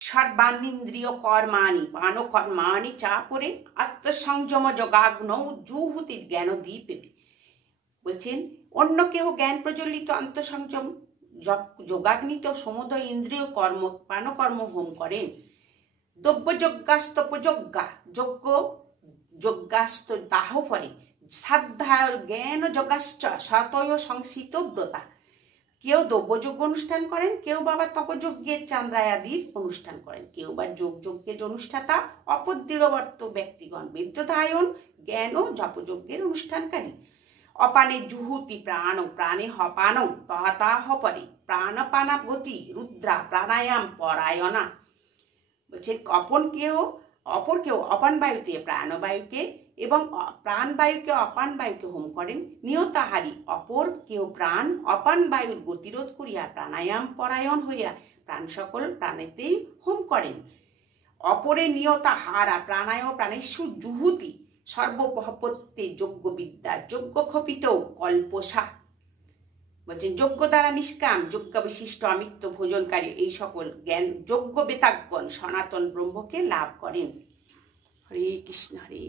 সর্বাণীন্দ্রিয় কর্মাণি প্রাণকর্মাণি চাপরে আত্মসংযম যোগাগ্ন জুহুতি জ্ঞান দ্বীপে। বলছেন অন্য কেহ জ্ঞান প্রজ্বলিত আত্মসংযম যোগাগ্নিত সমুদয় ইন্দ্রিয় কর্ম প্রাণকর্ম হোম করেন। দ্রব্যযজ্ঞাস্তপযজ্ঞা যজ্ঞ যজ্ঞাস্ত দাহ পরে সাধ্যায় জ্ঞান যজ্ঞাশ্চ সতয় সংসিত ব্রতা। কেউ দ্রব্যযজ্ঞ অনুষ্ঠান করেন, কেউ বাবা তপযজ্ঞের চান্দ্রায়াদির অনুষ্ঠান করেন, কেউ বা যজ্ঞের অনুষ্ঠাতা অপদৃঢ়বর্ত ব্যক্তিগণ বিদ্যুতায়ন জ্ঞান ও জপযজ্ঞের অনুষ্ঠানকারী। অপানে জুহুতি প্রাণ প্রাণে হপান তহতাহ পরে প্রাণপানা গতি রুদ্রা প্রাণায়াম পরায়ণা। বলছে অপর কেউ অপান বায়ুতে প্রাণবায়ুকে এবং প্রাণবায়ুকে অপান বায়ুকে হোম করেন। নিয়তাহারি অপর কেউ প্রাণ অপান বায়ুর গতিরোধ করিয়া প্রাণায়াম পরায়ণ হইয়া প্রাণ সকল প্রাণেতেই হোম করেন। অপরে নিয়তাহারা প্রাণায় প্রাণেষু জুহুতি সর্বপহপত্যে যজ্ঞ বিদ্যা যজ্ঞ খপিত কল্পসা। বলছেন যজ্ঞ দ্বারা নিষ্কাম যজ্ঞ বিশিষ্ট অমিত্য ভোজনকারী এই সকল জ্ঞান যজ্ঞ বেতাজ্ঞন সনাতন ব্রহ্মকে লাভ করেন। হরে কৃষ্ণ হরে